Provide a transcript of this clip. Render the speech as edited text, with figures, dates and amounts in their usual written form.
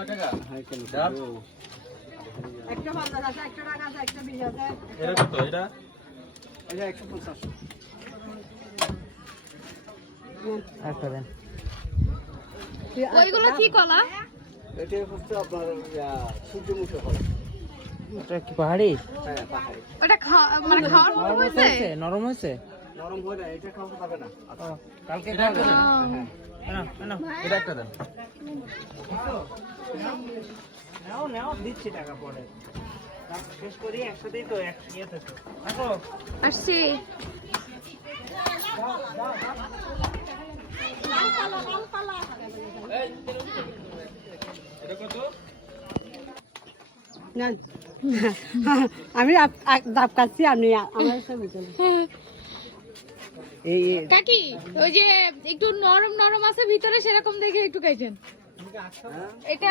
একটা 50 আছে, একটা টাকা আছে, একটা 20 আছে। এটা কত? এটা 150। একটা দেন। ওইগুলো কি কলা? এটা হচ্ছে আপনার সূর্যমুখী কলা। এটা কি পাহাড়ি? হ্যাঁ, পাহাড়ি। ওটা মানে খাওয়ার মতো হয়েছে? নরম হয়েছে? নরম হয় না, এটা খাওয়া যাবে না। কালকে এটা একটা দেন। না এটা একটা দেন। নাও দিচ্ছি টাকা পরে। শেষ করি একসাথেই তো ইয়েতে তো। আসো। আসছি। এটা কত? আমি দাপ কাটছি, আপনি আমার সাথে চলুন। এই কাকি ওই যে একটু নরম নরম আছে ভিতরে সেরকম দেখে একটু খাইছেন। এটা